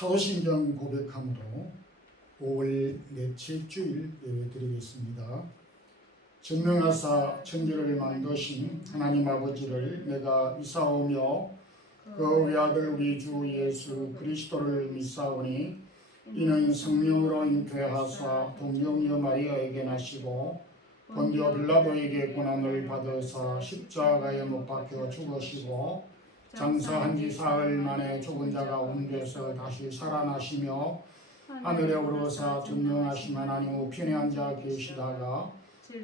사도신경 고백함으로 5월 넷째 주일 예배 드리겠습니다. 전능하사 천지를 만드신 하나님 아버지를 내가 믿사오며 그 외아들 우리 주 예수 그리스도를 믿사오니 이는 성령으로 잉태하사 동정녀 마리아에게 나시고 본디오 빌라도에게 고난을 받으사 십자가에 못 박혀 죽으시고 장사한 지 사흘 만에 죽은 자가 옮겨서 다시 살아나시며 하늘에 오르사 전능하신 하나님 우편에 앉아 계시다가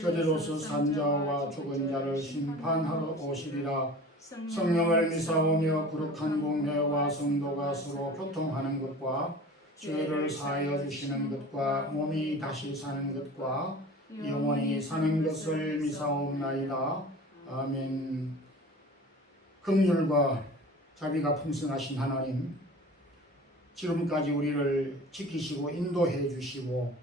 저리로서 산 자와 죽은 자를 심판하러 오시리라. 성령을 믿사오며 거룩한 공회와 성도가 서로 교통하는 것과 죄를 사하여 주시는 것과 몸이 다시 사는 것과 영원히 사는 것을 믿사옵나이다. 아멘. 긍휼과 자비가 풍성하신 하나님, 지금까지 우리를 지키시고 인도해 주시고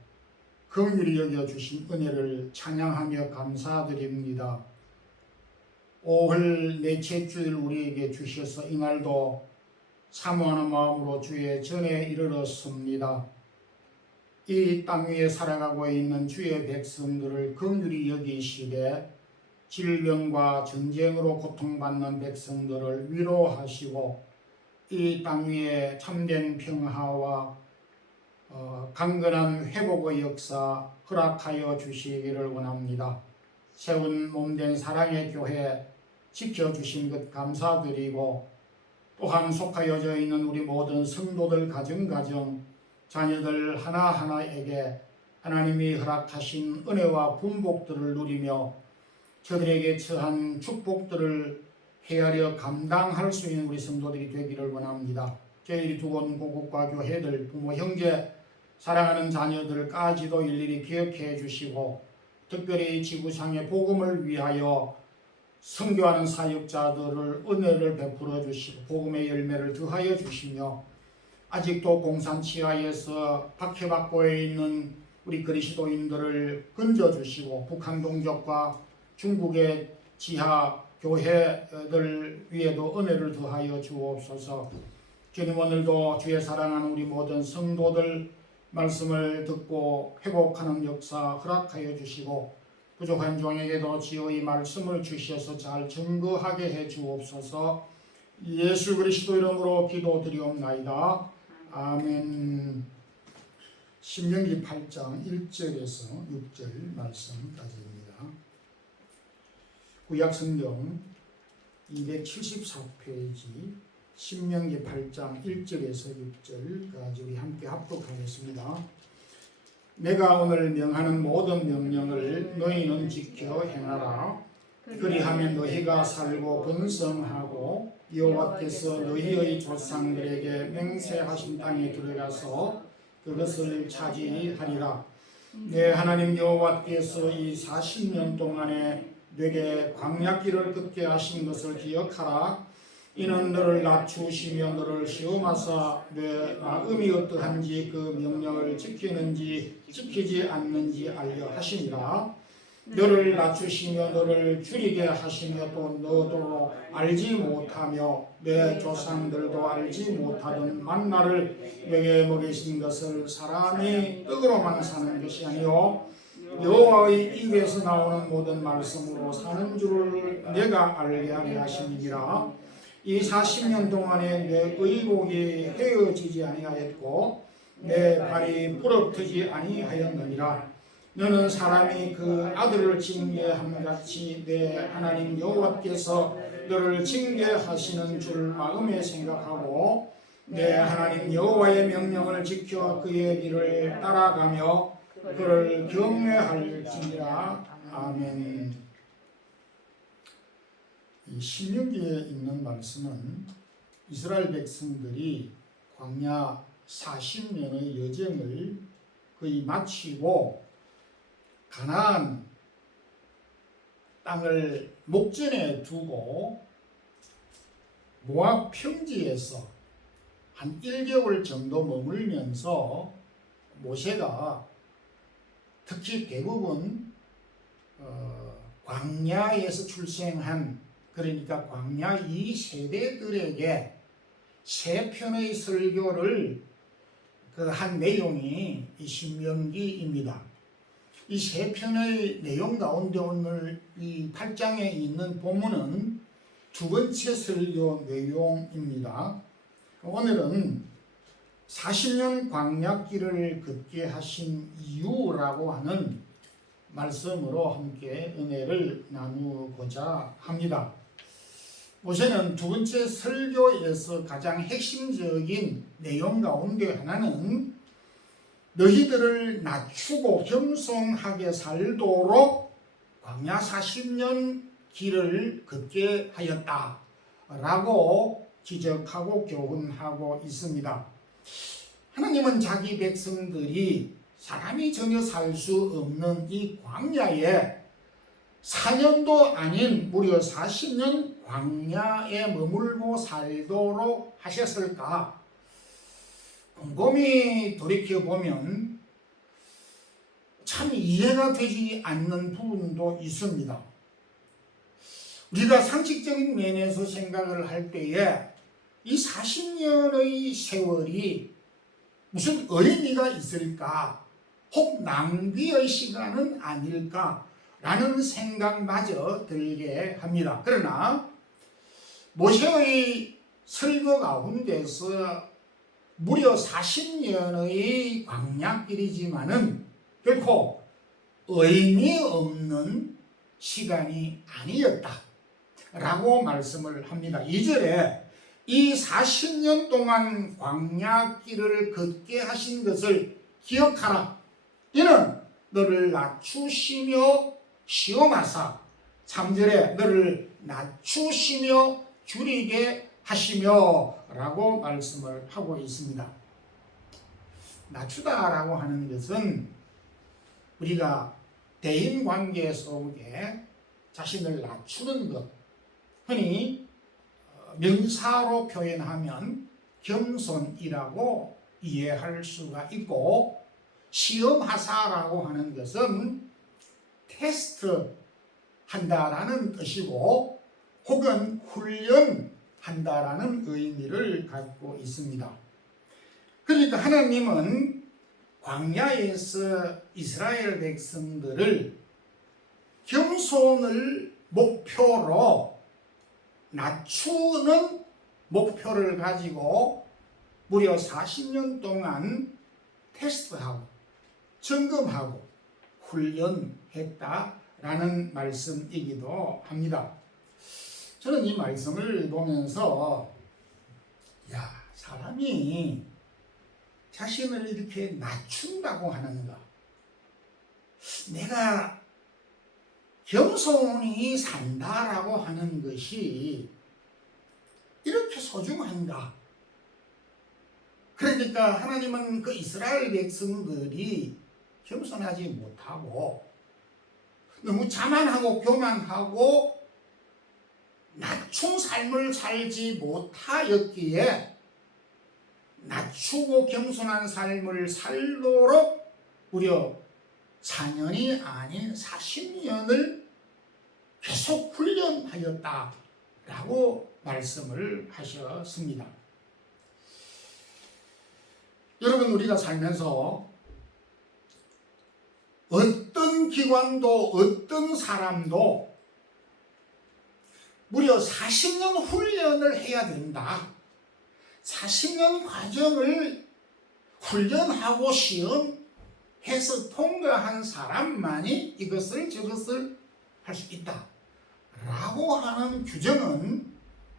긍휼히 여겨 주신 은혜를 찬양하며 감사드립니다. 5월 넷째 주일 우리에게 주셔서 이날도 사모하는 마음으로 주의 전에 이르렀습니다. 이 땅 위에 살아가고 있는 주의 백성들을 긍휼히 여기시되 질병과 전쟁으로 고통받는 백성들을 위로하시고 이 땅 위에 참된 평화와 강건한 회복의 역사 허락하여 주시기를 원합니다. 세운 몸된 사랑의 교회 지켜주신 것 감사드리고 또한 속하여져 있는 우리 모든 성도들 가정 자녀들 하나하나에게 하나님이 허락하신 은혜와 분복들을 누리며 저들에게 처한 축복들을 헤아려 감당할 수 있는 우리 성도들이 되기를 원합니다. 저희들이 두고 온 고국과 교회들, 부모, 형제, 사랑하는 자녀들까지도 일일이 기억해 주시고 특별히 지구상의 복음을 위하여 선교하는 사역자들을 은혜를 베풀어 주시고 복음의 열매를 더하여 주시며 아직도 공산치하에서 박해받고 있는 우리 그리스도인들을 건져주시고 북한 동족과 중국의 지하 교회들 위에도 은혜를 더하여 주옵소서. 주님, 오늘도 주의 사랑하는 우리 모든 성도들 말씀을 듣고 회복하는 역사 허락하여 주시고 부족한 종에게도 지혜의 말씀을 주셔서 잘 증거하게 해 주옵소서. 예수 그리스도 이름으로 기도드리옵나이다. 아멘. 신명기 8장 1절에서 6절 말씀까지입니다. 구약성경 274페이지 신명기 8장 1절에서 6절까지 우리 함께 합독하겠습니다. 내가 오늘 명하는 모든 명령을 너희는 지켜 행하라. 그리하면 너희가 살고 번성하고 여호와께서 너희의 조상들에게 맹세하신 땅에 들어가서 그것을 차지하리라. 내 하나님 여호와께서 이 40년 동안에 내게 광야길을 걷게 하신 것을 기억하라. 이는 너를 낮추시며 너를 시험하사 내 마음이 어떠한지 그 명령을 지키는지 지키지 않는지 알려 하시니라. 너를 낮추시며 너를 줄이게 하시며 또 너도 알지 못하며 내 조상들도 알지 못하던 만나를 내게 먹이신 것을 사람이 떡으로만 사는 것이 아니요 여호와의 입에서 나오는 모든 말씀으로 사는 줄을 내가 알게 하려 하심이니라. 이 40년 동안에 내 의복이 헤어지지 아니하였고 내 발이 부러뜨지 아니하였느니라. 너는 사람이 그 아들을 징계함같이 내 하나님 여호와께서 너를 징계하시는 줄 마음에 생각하고 내 하나님 여호와의 명령을 지켜 그의 길을 따라가며 그를 경외할지니라. 아멘. 이 신명기에 있는 말씀은 이스라엘 백성들이 광야 40년의 여정을 거의 마치고 가나안 땅을 목전에 두고 모압 평지에서 한 1개월 정도 머물면서 모세가 특히 대부분 광야에서 출생한, 그러니까 광야 2세대들에게 세 편의 설교를 그 한 내용이 이 신명기입니다. 이 세 편의 내용 가운데 오늘 이 8장에 있는 본문은 두 번째 설교 내용입니다. 오늘은 40년 광야길을 걷게 하신 이유라고 하는 말씀으로 함께 은혜를 나누고자 합니다. 모세는 두 번째 설교에서 가장 핵심적인 내용 가운데 하나는 너희들을 낮추고 겸손하게 살도록 광야 40년 길을 걷게 하였다 라고 지적하고 교훈하고 있습니다. 하나님은 자기 백성들이 사람이 전혀 살 수 없는 이 광야에 4년도 아닌 무려 40년 광야에 머물고 살도록 하셨을까? 곰곰이 돌이켜보면 참 이해가 되지 않는 부분도 있습니다. 우리가 상식적인 면에서 생각을 할 때에 이 40년의 세월이 무슨 의미가 있을까? 혹 낭비의 시간은 아닐까? 라는 생각마저 들게 합니다. 그러나 모세의 설교 가운데서 무려 40년의 광야길이지만은 결코 의미 없는 시간이 아니었다 라고 말씀을 합니다. 2절에 이 40년 동안 광야길을 걷게 하신 것을 기억하라. 이는 너를 낮추시며 시험하사 3절에 너를 낮추시며 줄이게 하시며 라고 말씀을 하고 있습니다. 낮추다라고 하는 것은 우리가 대인관계 속에 자신을 낮추는 것, 흔히 명사로 표현하면 겸손이라고 이해할 수가 있고, 시험하사라고 하는 것은 테스트 한다라는 뜻이고 혹은 훈련한다라는 의미를 갖고 있습니다. 그러니까 하나님은 광야에서 이스라엘 백성들을 겸손을 목표로 낮추는 목표를 가지고 무려 40년 동안 테스트하고 점검하고 훈련했다라는 말씀이기도 합니다. 저는 이 말씀을 보면서 사람이 자신을 이렇게 낮춘다고 하는가, 내가 겸손히 산다라고 하는 것이 이렇게 소중한가? 그러니까 하나님은 그 이스라엘 백성들이 겸손하지 못하고 너무 자만하고 교만하고 낮춘 삶을 살지 못하였기에 낮추고 겸손한 삶을 살도록 무려 4년이 아닌 40년을 계속 훈련하였다라고 말씀을 하셨습니다. 여러분, 우리가 살면서 어떤 기관도 어떤 사람도 무려 40년 훈련을 해야 된다. 40년 과정을 훈련하고 시험해서 통과한 사람만이 이것을 저것을 할 수 있다 라고 하는 규정은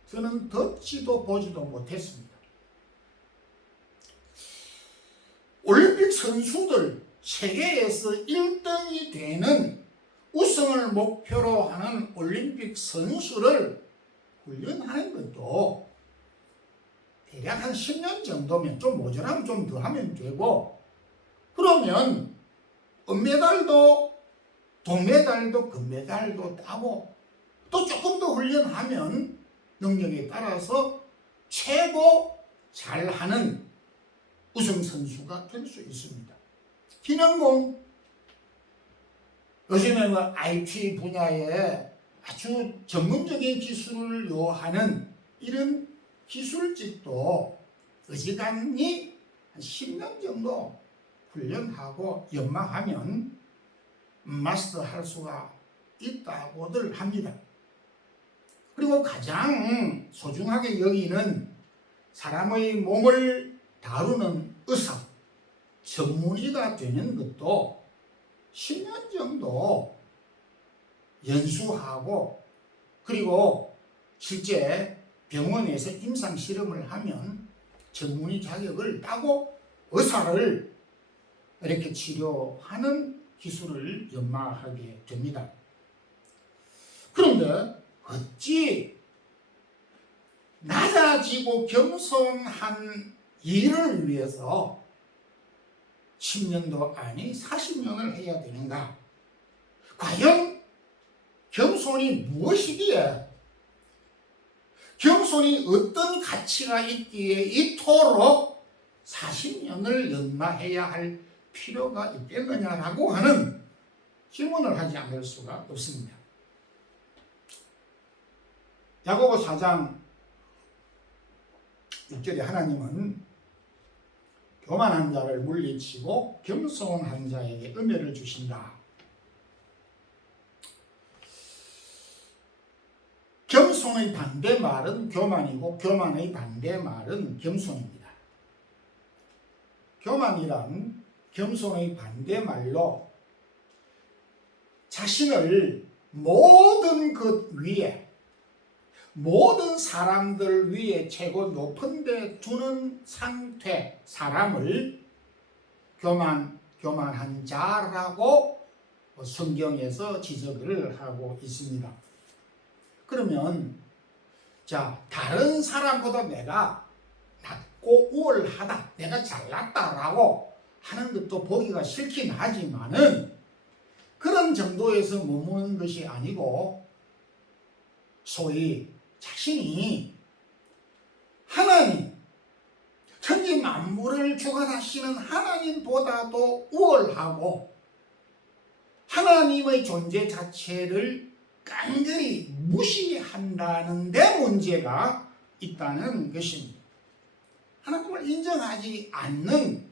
저는 듣지도 보지도 못했습니다. 올림픽 선수들, 세계에서 1등이 되는 우승을 목표로 하는 올림픽 선수를 훈련하는 것도 대략 한 10년 정도면, 좀 모자라면 좀 더 하면 되고, 그러면 은메달도 동메달도 금메달도 따고 또 조금 더 훈련하면 능력에 따라서 최고 잘하는 우승선수가 될 수 있습니다. 기능공, 요즘에 IT 분야에 아주 전문적인 기술을 요하는 이런 기술직도 어지간히 한 10년 정도 훈련하고 연마하면 마스터할 수가 있다고들 합니다. 그리고 가장 소중하게 여기는 사람의 몸을 다루는 의사, 전문의가 되는 것도 10년 정도 연수하고 그리고 실제 병원에서 임상 실험을 하면 전문의 자격을 따고 의사를 이렇게 치료하는 기술을 연마하게 됩니다. 그런데 어찌 낮아지고 겸손한 일을 위해서 10년도 아니 40년을 해야 되는가? 과연 겸손이 무엇이기에, 겸손이 어떤 가치가 있기에 이토록 40년을 연마해야 할 필요가 있겠느냐라고 하는 질문을 하지 않을 수가 없습니다. 야고보 4장 6절에 하나님은 교만한 자를 물리치고 겸손한 자에게 은혜를 주신다. 겸손의 반대말은 교만이고 교만의 반대말은 겸손입니다. 교만이란 겸손의 반대말로 자신을 모든 것 위에, 모든 사람들 위에 최고 높은 데 두는 상태, 사람을 교만한 자라고 성경에서 지적을 하고 있습니다. 그러면 자, 다른 사람보다 내가 낮고 우월하다, 내가 잘났다라고 하는 것도 보기가 싫긴 하지만은 그런 정도에서 머무는 것이 아니고 소위 자신이 하나님, 천지 만물을 주관하시는 하나님보다도 우월하고 하나님의 존재 자체를 깡그리 무시한다는 데 문제가 있다는 것입니다. 하나님을 인정하지 않는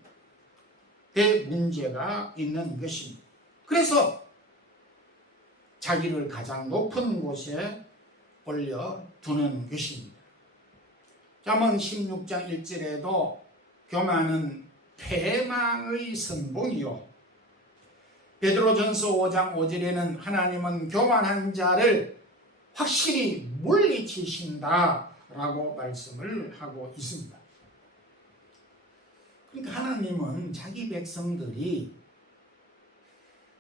데 문제가 있는 것입니다. 그래서 자기를 가장 높은 곳에 올려두는 것입니다. 잠언 16장 1절에도 교만은 패망의 선봉이요, 베드로전서 5장 5절에는 하나님은 교만한 자를 확실히 물리치신다라고 말씀을 하고 있습니다. 그러니까 하나님은 자기 백성들이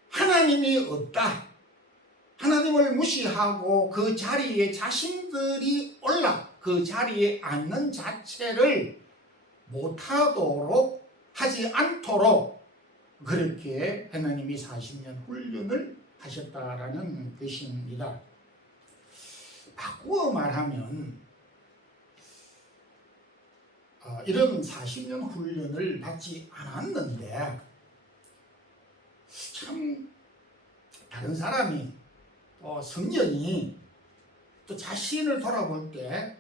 하나님이 없다, 하나님을 무시하고 그 자리에 자신들이 올라 그 자리에 앉는 자체를 못하도록 하지 않도록 그렇게 하나님이 40년 훈련을 하셨다라는 것입니다. 바꾸어 말하면 이런 40년 훈련을 받지 않았는데 참 다른 사람이 또 성령이 또 자신을 돌아볼 때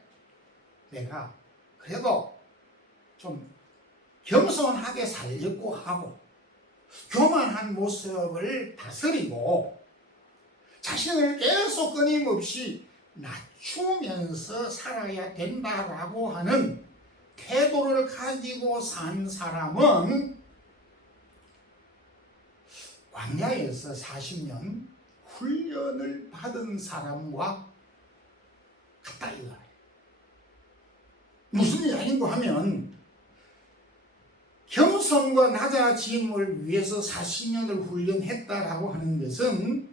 내가 그래도 좀 겸손하게 살려고 하고 교만한 모습을 다스리고 자신을 계속 끊임없이 낮추면서 살아야 된다라고 하는 태도를 가지고 산 사람은 광야에서 40년 훈련을 받은 사람과 같다 이거예요. 무슨 이야기인고 하면 겸손과 낮아짐을 위해서 40년을 훈련했다라고 하는 것은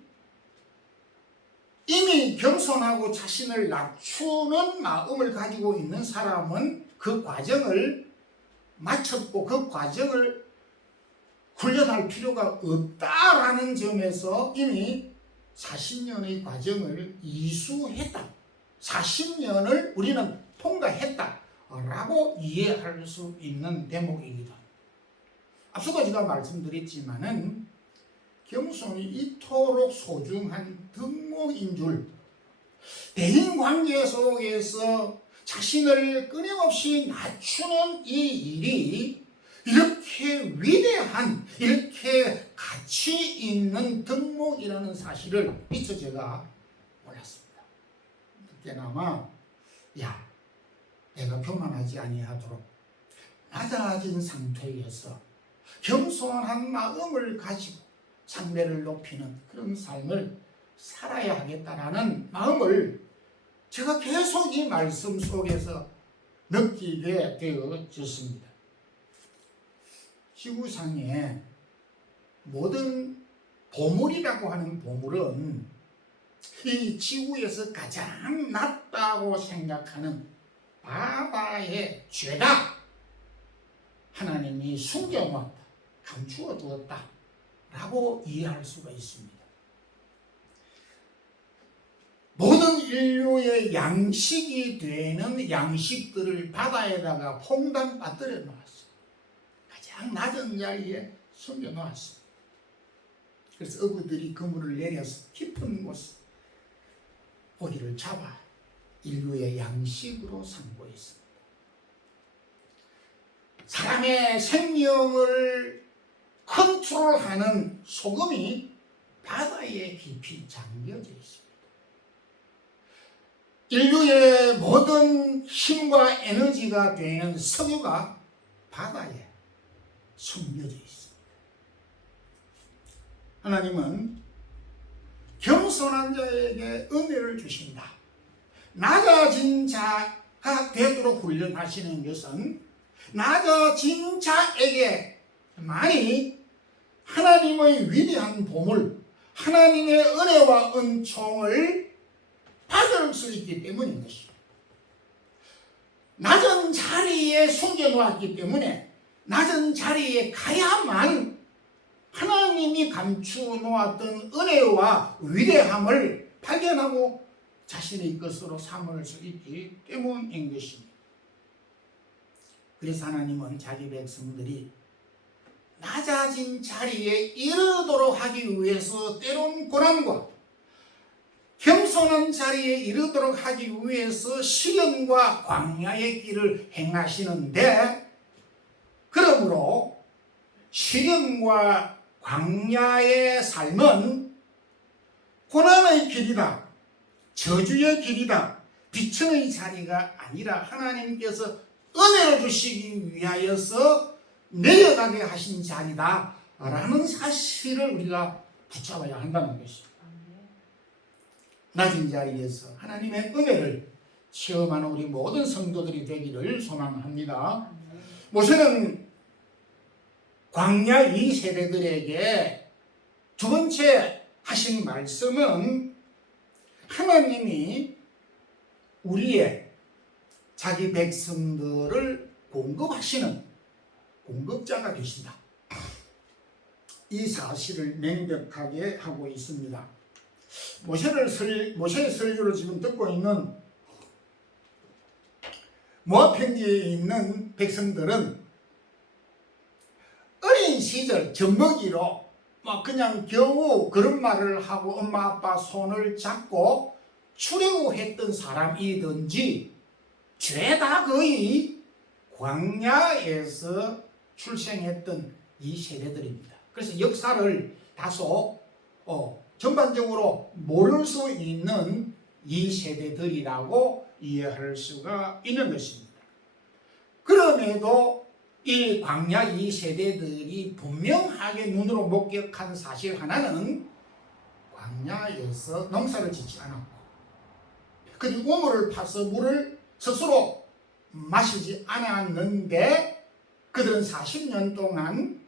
이미 겸손하고 자신을 낮추는 마음을 가지고 있는 사람은 그 과정을 마쳤고 그 과정을 훈련할 필요가 없다라는 점에서 이미 40년의 과정을 이수했다, 40년을 우리는 통과했다라고 이해할 수 있는 대목입니다. 앞서도 제가 말씀드렸지만은 겸손이 이토록 소중한 덕목인 줄, 대인관계 속에서 자신을 끊임없이 낮추는 이 일이 이렇게 위대한, 이렇게 가치 있는 덕목이라는 사실을 미처 제가 몰랐습니다. 그때나마 내가 교만하지 아니하도록 낮아진 상태에서 겸손한 마음을 가지고 상대를 높이는 그런 삶을 살아야 하겠다라는 마음을 제가 계속 이 말씀 속에서 느끼게 되어졌습니다. 지구상에 모든 보물이라고 하는 보물은 이 지구에서 가장 낮다고 생각하는 바다의 죄다 하나님이 숨겨놓았다, 감추어 두었다 라고 이해할 수가 있습니다. 모든 인류의 양식이 되는 양식들을 바다에다가 퐁당 빠뜨려 놓았어요. 가장 낮은 자리에 숨겨 놓았어요. 그래서 어부들이 그물을 내려서 깊은 곳에 고기를 잡아 인류의 양식으로 삼고 있습니다. 사람의 생명을 컨트롤하는 소금이 바다에 깊이 잠겨져 있습니다. 인류의 모든 힘과 에너지가 되는 석유가 바다에 숨겨져 있습니다. 하나님은 겸손한 자에게 은혜를 주신다. 낮아진 자가 되도록 훈련하시는 것은 낮아진 자에게만이 하나님의 위대한 보물, 하나님의 은혜와 은총을 받을 수 있기 때문인 것입니다. 낮은 자리에 숨겨놓았기 때문에 낮은 자리에 가야만 하나님이 감추어놓았던 은혜와 위대함을 발견하고 자신의 것으로 삼을 수 있기 때문인 것입니다. 그래서 하나님은 자기 백성들이 낮아진 자리에 이르도록 하기 위해서 때론 고난과 겸손한 자리에 이르도록 하기 위해서 시련과 광야의 길을 행하시는데, 그러므로 시련과 광야의 삶은 고난의 길이다, 저주의 길이다, 비천의 자리가 아니라 하나님께서 은혜를 주시기 위하여서 내려가게 하신 자리다 라는 사실을 우리가 붙잡아야 한다는 것입니다. 낮은 자리에서 하나님의 은혜를 체험하는 우리 모든 성도들이 되기를 소망합니다. 모세는 광야 2세대들에게 두 번째 하신 말씀은 하나님이 우리의 자기 백성들을 공급하시는 공급자가 되신다. 이 사실을 명백하게 하고 있습니다. 모세의 설교를 지금 듣고 있는 모압 평지에 있는 백성들은 어린 시절 젖먹이로 그냥 겨우 그런 말을 하고 엄마 아빠 손을 잡고 출애굽했던 사람이든지 죄다 거의 광야에서 출생했던 이 세대들입니다. 그래서 역사를 다소 전반적으로 모를 수 있는 이 세대들이라고 이해할 수가 있는 것입니다. 그럼에도 이 광야 이 세대들이 분명하게 눈으로 목격한 사실 하나는 광야에서 농사를 짓지 않았고, 그리고 우물을 파서 물을 스스로 마시지 않았는데 그들은 40년 동안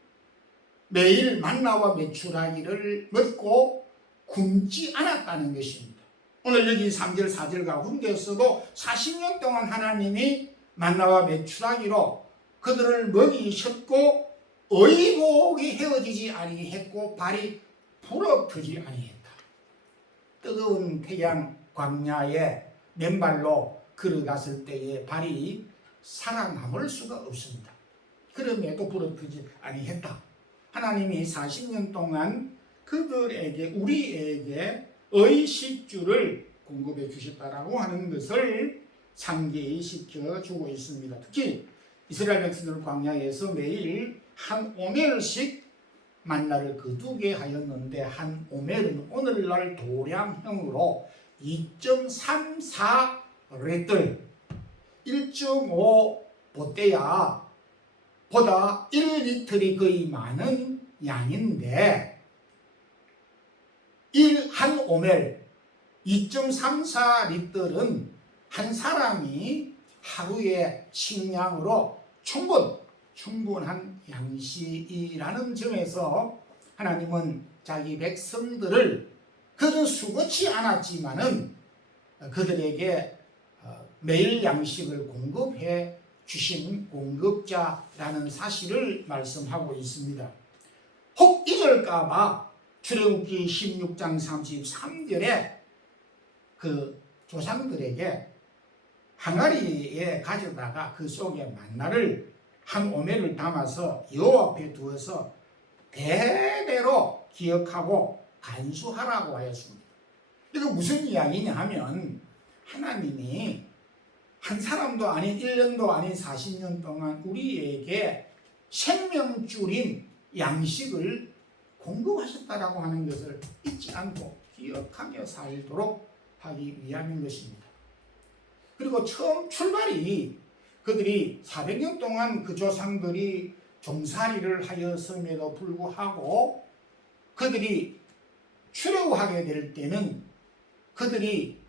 매일 만나와 메추라기를 먹고 굶지 않았다는 것입니다. 오늘 여기 3절 4절 가운데서도 40년 동안 하나님이 만나와 메추라기로 그들을 먹이셨고 의복이 헤어지지 아니했고 발이 부러뜨지 아니했다. 뜨거운 태양 광야에 맨발로 걸어갔을 때에 발이 살아남을 수가 없습니다. 그럼에도 부러뜨지 아니했다. 하나님이 40년 동안 그들에게, 우리에게 의식주를 공급해 주셨다라고 하는 것을 상기시켜 주고 있습니다. 특히 이스라엘 백성들 광야에서 매일 한 오멜씩 만나를 거두게 하였는데 한 오멜은 오늘날 도량형으로 2.34리터 1.5 보떼야 보다 1리터이 거의 많은 양인데 한 오멜 2.34리터는 한 사람이 하루의 식량으로 충분한 양식이라는 점에서 하나님은 자기 백성들을 그들은 수고치 않았지만은 그들에게 매일 양식을 공급해 주신 공급자라는 사실을 말씀하고 있습니다. 혹 잊을까봐 출애굽기 16장 33절에 그 조상들에게 항아리에 가져다가 그 속에 만나를 한 오멜을 담아서 여호와 앞에 두어서 대대로 기억하고 간수하라고 하였습니다. 이거 무슨 이야기냐 하면 하나님이 한 사람도 아닌 1년도 아닌 40년 동안 우리에게 생명줄인 양식을 공급하셨다라고 하는 것을 잊지 않고 기억하며 살도록 하기 위함인 것입니다. 그리고 처음 출발이 그들이 400년 동안 그 조상들이 종살이를 하였음에도 불구하고 그들이 출애굽하게 될 때는 그들이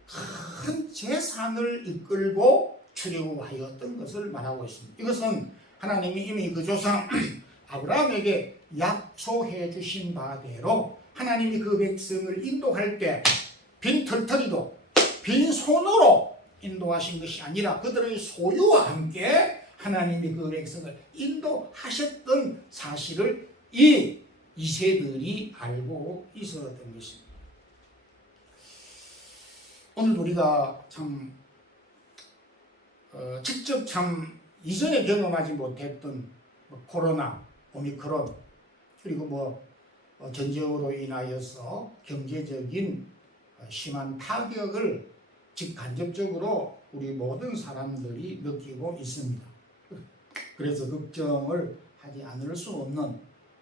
큰 재산을 이끌고 출애굽하였던 것을 말하고 있습니다. 이것은 하나님이 이미 그 조상 아브라함에게 약속해 주신 바대로 하나님이 그 백성을 인도할 때 빈털터리도 빈손으로 인도하신 것이 아니라 그들의 소유와 함께 하나님이 그 백성을 인도하셨던 사실을 이 2세들이 알고 있었던 것입니다. 오늘 우리가 참 직접 참 이전에 경험하지 못했던 코로나, 오미크론, 그리고 전쟁으로 인하여서 경제적인 심한 타격을 직간접적으로 우리 모든 사람들이 느끼고 있습니다. 그래서 걱정을 하지 않을 수 없는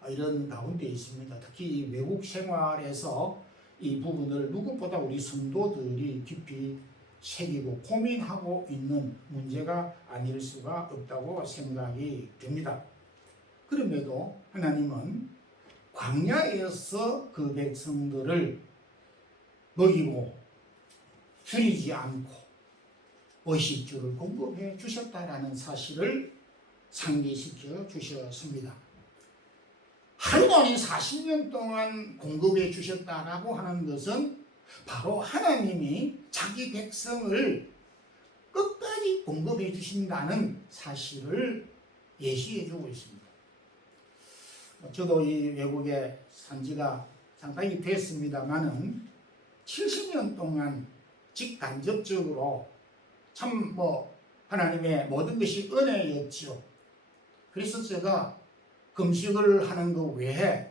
이런 가운데 있습니다. 특히 외국 생활에서 이 부분을 누구보다 우리 성도들이 깊이 새기고 고민하고 있는 문제가 아닐 수가 없다고 생각이 됩니다. 그럼에도 하나님은 광야에서 그 백성들을 먹이고 줄이지 않고 의식주를 공급해 주셨다라는 사실을 상기시켜 주셨습니다. 하루도 아닌 40년 동안 공급해 주셨다라고 하는 것은 바로 하나님이 자기 백성을 끝까지 공급해 주신다는 사실을 예시해 주고 있습니다. 저도 이 외국에 산 지가 상당히 됐습니다만은 70년 동안 직간접적으로 참 하나님의 모든 것이 은혜였죠. 그래서 제가 금식을 하는 것 외에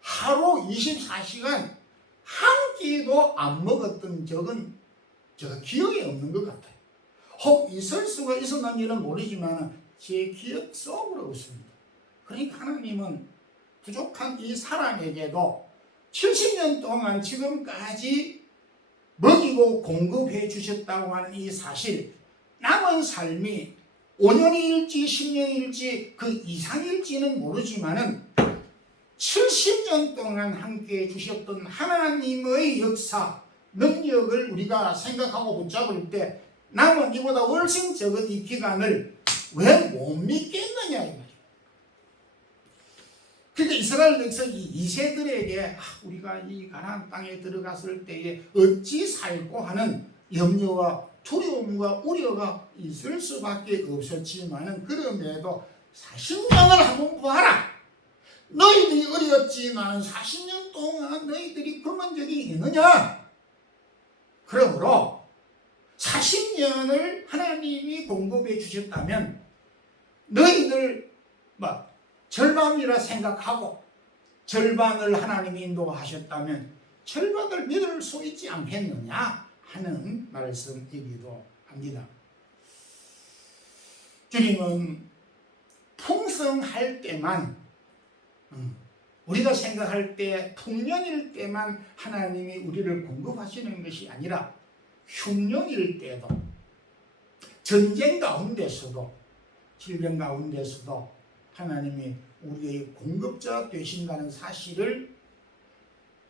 하루 24시간 한 끼도 안 먹었던 적은 제가 기억에 없는 것 같아요. 혹 있을 수가 있었는지는 모르지만 제 기억 속으로 없습니다. 그러니까 하나님은 부족한 이 사람에게도 70년 동안 지금까지 먹이고 공급해 주셨다고 하는 이 사실, 남은 삶이 5년일지 10년일지 그 이상일지는 모르지만은 70년 동안 함께 해주셨던 하나님의 역사, 능력을 우리가 생각하고 붙잡을 때 남은 이보다 훨씬 적은 이 기간을 왜 못 믿겠느냐 이 말이에요. 그러니까 이스라엘 백성이 2세들에게 우리가 이 가나안 땅에 들어갔을 때에 어찌 살고 하는 염려와 두려움과 우려가 있을 수밖에 없었지만은 그럼에도 40년을 한번 보아라. 너희들이 어렸지만 40년 동안 너희들이 굶은 적이 있느냐? 그러므로 40년을 하나님이 공급해 주셨다면 너희들 절반이라 생각하고 절반을 하나님이 인도하셨다면 절반을 믿을 수 있지 않겠느냐 하는 말씀이기도 합니다. 주님은 풍성할 때만, 우리가 생각할 때 풍년일 때만 하나님이 우리를 공급하시는 것이 아니라 흉년일 때도, 전쟁 가운데서도, 질병 가운데서도 하나님이 우리의 공급자 되신다는 사실을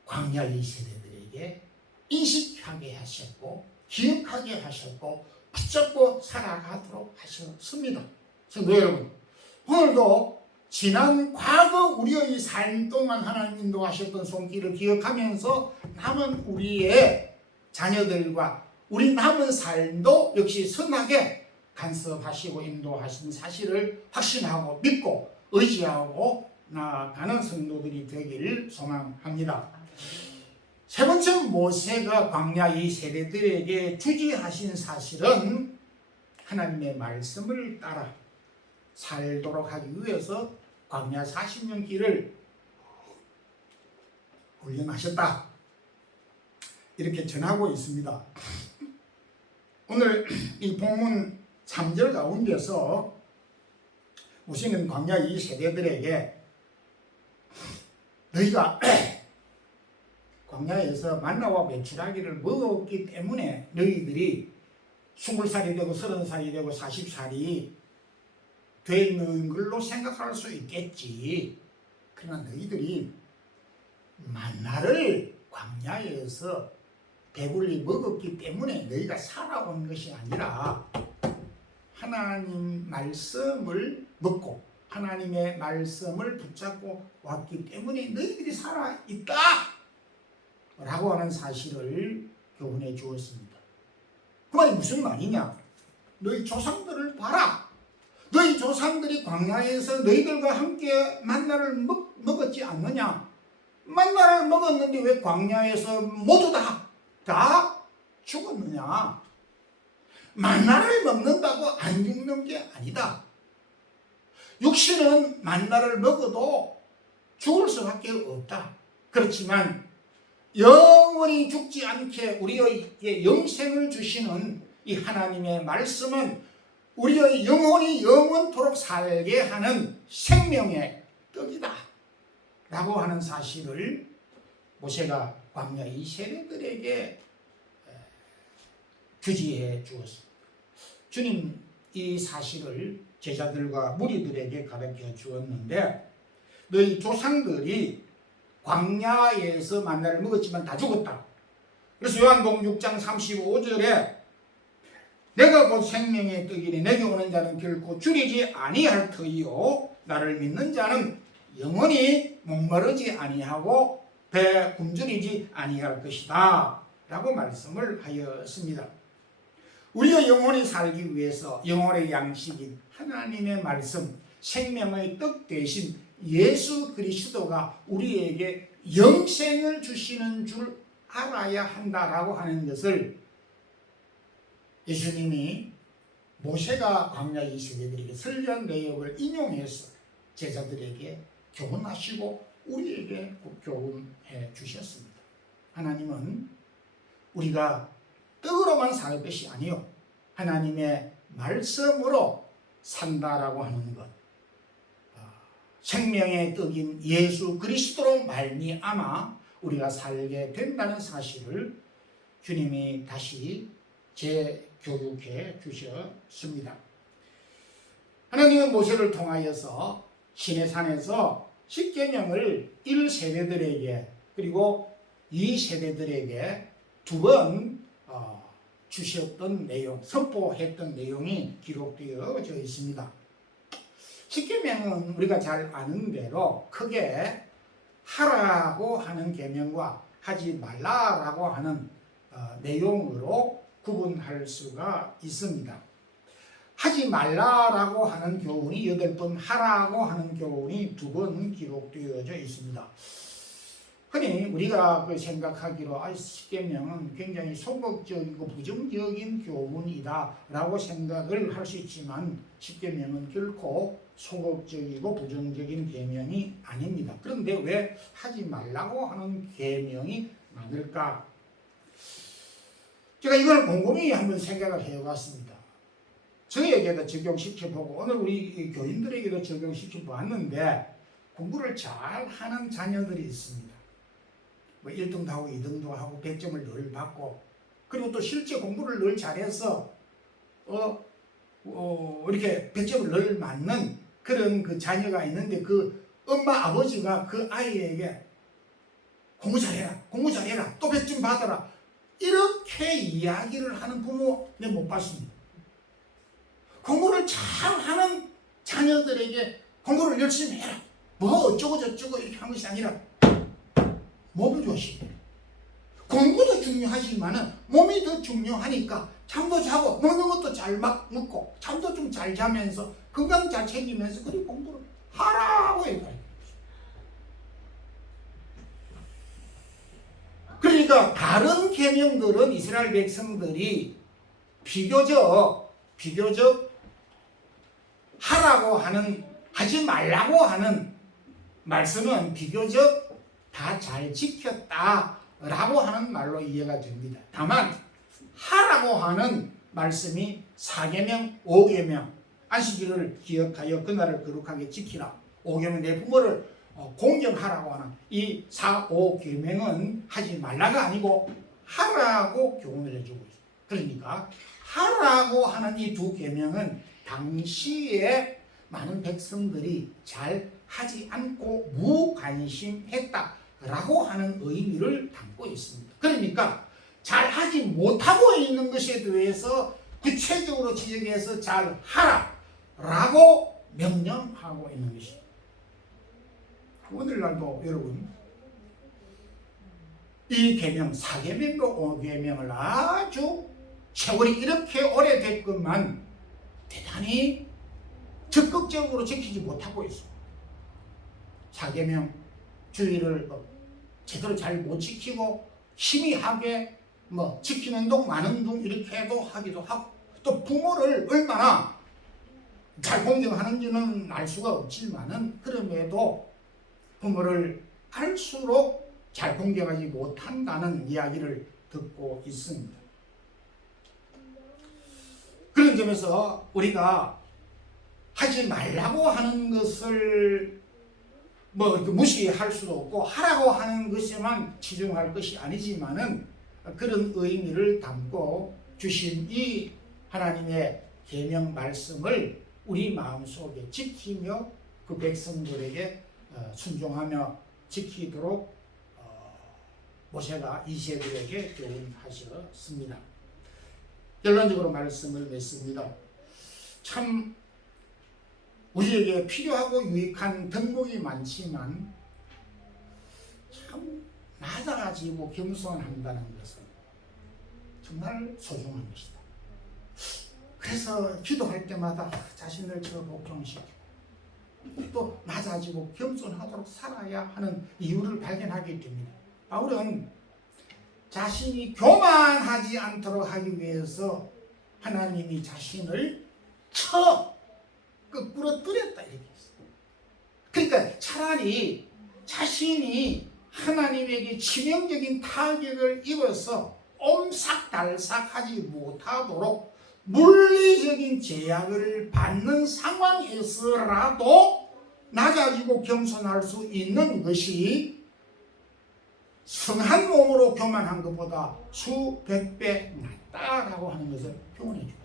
광야의 세대들에게 인식하게 하셨고 기억하게 하셨고 붙잡고 살아가도록 하셨습니다. 성도 여러분, 오늘도 지난 과거 우리의 삶 동안 하나님 인도하셨던 손길을 기억하면서 남은 우리의 자녀들과 우리 남은 삶도 역시 선하게 간섭하시고 인도하시는 사실을 확신하고 믿고 의지하고 나아가는 성도들이 되기를 소망합니다. 세 번째, 모세가 광야 이 세대들에게 주지하신 사실은 하나님의 말씀을 따라 살도록 하기 위해서 광야 40년 길을 훈련하셨다, 이렇게 전하고 있습니다. 오늘 이 본문 3절 가운데서 모세는 광야 이 세대들에게 너희가 광야에서 만나와 메추라기를 먹었기 때문에 너희들이 20살이 되고 30살이 되고 40살이 되는 걸로 생각할 수 있겠지. 그러나 너희들이 만나를 광야에서 배불리 먹었기 때문에 너희가 살아온 것이 아니라 하나님 말씀을 먹고 하나님의 말씀을 붙잡고 왔기 때문에 너희들이 살아있다 라고 하는 사실을 교훈해 주었습니다. 그 말이 무슨 말이냐? 너희 조상들을 봐라. 너희 조상들이 광야에서 너희들과 함께 만나를 먹었지 않느냐? 만나를 먹었는데 왜 광야에서 모두 다 죽었느냐? 만나를 먹는다고 안 죽는 게 아니다. 육신은 만나를 먹어도 죽을 수밖에 없다. 그렇지만 영원히 죽지 않게 우리에게 영생을 주시는 이 하나님의 말씀은 우리의 영혼이 영원토록 살게 하는 생명의 떡이다 라고 하는 사실을 모세가 광야 이 세대들에게 주지해 주었습니다. 주님 이 사실을 제자들과 무리들에게 가르쳐 주었는데 너희 조상들이 광야에서 만나를 먹었지만 다 죽었다. 그래서 요한복음 6장 35절에 내가 곧 생명의 떡이니 내게 오는 자는 결코 줄이지 아니할 터이요 나를 믿는 자는 영원히 목마르지 아니하고 배 굶주리지 아니할 것이다 라고 말씀을 하였습니다. 우리가 영원히 살기 위해서 영혼의 양식인 하나님의 말씀, 생명의 떡 대신 예수 그리스도가 우리에게 영생을 주시는 줄 알아야 한다라고 하는 것을 예수님이 모세가 광야 이 세대들에게 설교한 내용을 인용해서 제자들에게 교훈하시고 우리에게 교훈해 주셨습니다. 하나님은 우리가 떡으로만 사는 것이 아니요 하나님의 말씀으로 산다라고 하는 것, 생명의 떡인 예수 그리스도로 말미암아 우리가 살게 된다는 사실을 주님이 다시 재교육해 주셨습니다. 하나님은 모세를 통하여서 시내산에서 십계명을 1세대들에게 그리고 2세대들에게 두 번 주셨던 내용, 선포했던 내용이 기록되어져 있습니다. 십계명은 우리가 잘 아는 대로 크게 하라고 하는 계명과 하지 말라라고 하는 내용으로 구분할 수가 있습니다. 하지 말라라고 하는 교훈이 8번, 하라고 하는 교훈이 2번 기록되어져 있습니다. 흔히 우리가 생각하기로 십계명은 굉장히 소극적이고 부정적인 교훈이다 라고 생각을 할 수 있지만 십계명은 결코 소극적이고 부정적인 계명이 아닙니다. 그런데 왜 하지 말라고 하는 계명이 많을까? 제가 이걸 곰곰이 한번 생각을 해봤습니다. 저에게도 적용시켜보고 오늘 우리 교인들에게도 적용시켜보았는데 공부를 잘하는 자녀들이 있습니다. 뭐 1등도 하고 2등도 하고 100점을 늘 받고 그리고 또 실제 공부를 늘 잘해서 이렇게 100점을 늘 맞는 그런 그 자녀가 있는데 그 엄마 아버지가 그 아이에게 공부 잘해라 또 100점 받아라 이렇게 이야기를 하는 부모 내가 못 봤습니다. 공부를 잘하는 자녀들에게 공부를 열심히 해라 뭐 어쩌고 저쩌고 이렇게 하는 것이 아니라 몸을 조심해. 공부도 중요하지만 몸이 더 중요하니까 잠도 자고 먹는 것도 잘 먹고 잠도 좀 잘 자면서 건강 잘 챙기면서 그리고 공부를 하라고 해요. 그러니까 다른 계명들은 이스라엘 백성들이 비교적 하라고 하는 하지 말라고 하는 말씀은 비교적 다 잘 지켰다라고 하는 말로 이해가 됩니다. 다만 하라고 하는 말씀이 4계명, 5계명 안식일을 기억하여 그날을 거룩하게 지키라 5계명 내 부모를 공경하라고 하는 이 4, 5계명은 하지 말라가 아니고 하라고 교훈을 해주고 있어요. 그러니까 하라고 하는 이 두 계명은 당시에 많은 백성들이 잘 하지 않고 무관심했다라고 하는 의미를 담고 있습니다. 그러니까 잘 하지 못하고 있는 것에 대해서 구체적으로 지적해서 잘 하라라고 명령하고 있는 것입니다. 오늘날도 여러분 이 계명 4계명과 5계명을 아주 세월이 이렇게 오래됐건만 대단히 적극적으로 지키지 못하고 있습니다. 4계명 주의를 제대로 잘 못 지키고 희미하게 지키는 둥 마는 둥 이렇게도 하기도 하고 또 부모를 얼마나 잘 공경하는지는 알 수가 없지만은 그럼에도 부모를 알수록 잘 공경하지 못한다는 이야기를 듣고 있습니다. 그런 점에서 우리가 하지 말라고 하는 것을 이렇게 무시할 수도 없고 하라고 하는 것에만 치중할 것이 아니지만은 그런 의미를 담고 주신 이 하나님의 계명 말씀을 우리 마음속에 지키며 그 백성들에게 순종하며 지키도록 모세가 이세들에게 교훈하셨습니다. 결론적으로 말씀을 맺습니다. 참 우리에게 필요하고 유익한 덕목이 많지만 참 낮아지고 겸손한다는 것은 정말 소중한 것이다. 그래서 기도할 때마다 자신을 복종시키고 또 낮아지고 겸손하도록 살아야 하는 이유를 발견하게 됩니다. 바울은 자신이 교만하지 않도록 하기 위해서 하나님이 자신을 거꾸로 뜨렸다 이렇게 했어요. 그러니까 차라리 자신이 하나님에게 치명적인 타격을 입어서 옴삭달삭하지 못하도록 물리적인 제약을 받는 상황에서라도 낮아지고 겸손할 수 있는 것이 성한 몸으로 교만한 것보다 수백 배 낫다라고 하는 것을 교훈해 주었습니다.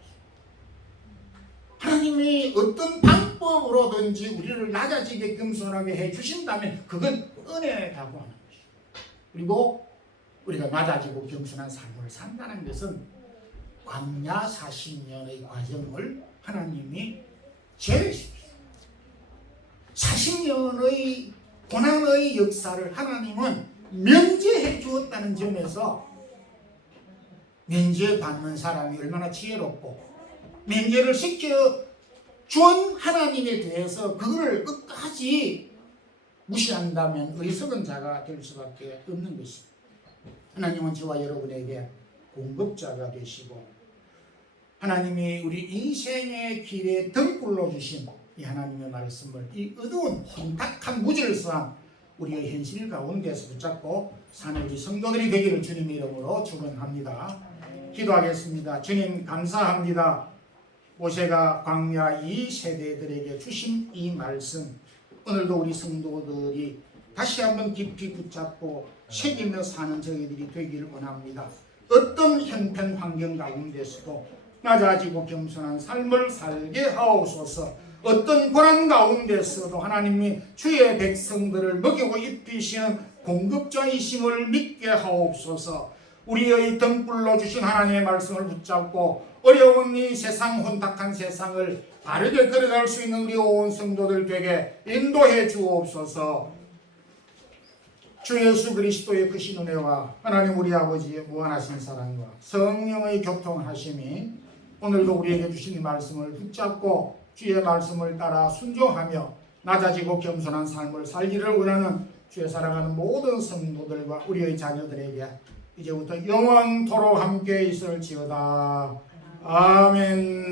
하나님이 어떤 방법으로든지 우리를 낮아지게 겸손하게 해주신다면 그건 은혜라고 하는 것입니다. 그리고 우리가 낮아지고 겸손한 삶을 산다는 것은 광야 40년의 과정을 하나님이 제외시켰습니다. 40년의 고난의 역사를 하나님은 면제해 주었다는 점에서 면제받는 사람이 얼마나 지혜롭고 면제를 시켜준 하나님에 대해서 그거를 끝까지 무시한다면 어리석은 자가 될 수밖에 없는 것입니다. 하나님은 저와 여러분에게 공급자가 되시고 하나님이 우리 인생의 길에 등불로 주신 이 하나님의 말씀을 이 어두운 혼탁한 무질서한 우리의 현실 가운데서 붙잡고 사는 우리 성도들이 되기를 주님의 이름으로 축원합니다. 기도하겠습니다. 주님 감사합니다. 모세가 광야 이 세대들에게 주신 이 말씀, 오늘도 우리 성도들이 다시 한번 깊이 붙잡고 새기며 사는 저희들이 되기를 원합니다. 어떤 형편 환경 가운데서도 낮아지고 겸손한 삶을 살게 하옵소서. 어떤 고난 가운데서도 하나님이 주의 백성들을 먹이고 입히시는 공급자이심을 믿게 하옵소서. 우리의 등불로 주신 하나님의 말씀을 붙잡고 어려운 이 세상, 혼탁한 세상을 바르게 걸어갈 수 있는 우리 온 성도들 되게 인도해 주옵소서. 주 예수 그리스도의 크신 은혜와 하나님 우리 아버지의 무한하신 사랑과 성령의 교통하심이 오늘도 우리에게 주신 이 말씀을 붙잡고 주의 말씀을 따라 순종하며 낮아지고 겸손한 삶을 살기를 원하는 주의 사랑하는 모든 성도들과 우리의 자녀들에게 이제부터 영원토록 함께 있을지어다. 아멘.